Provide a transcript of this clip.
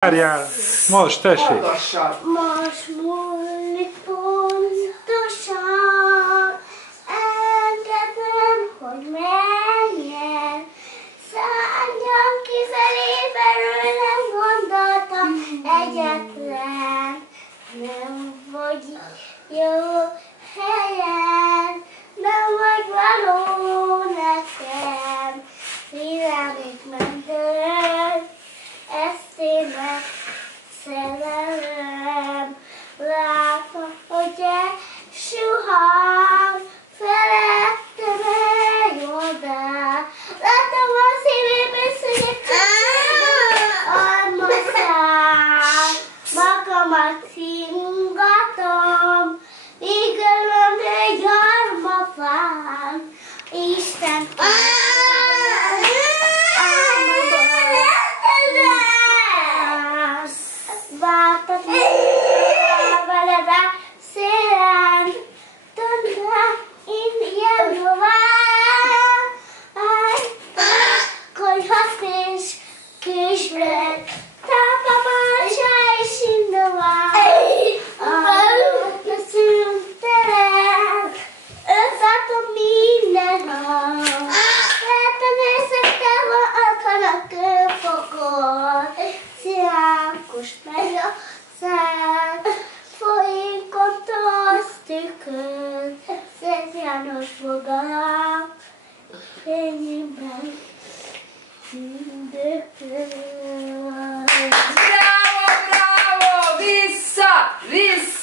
Várjál, most tessék! Most múlik pontosan, engedem, hogy menjen. Szárnyam kifelé belőlem gondoltam, egyetlen nem vagy jó helyen, nem vagy való nekem, szívem itt mentőd, ezt én megszerelem. Látom, hogy suhan felettem egy oldal. Látom a szívében almaszál, magamat szingatom, míg ölöm egy almafán. Isten vártak veled a szélen, tudnám, én ilyen tovább. Konyhasz és kisbret, tápamacsa és indovál. A szüntelen, összeadom minden hang. Látom, észekkel van alkanak kőfokon, szilánkos megy a szár, folyik ott az tükör, Szent János fogalám, fényében tündököl. Bravo, bravo! Vissza! Vissza!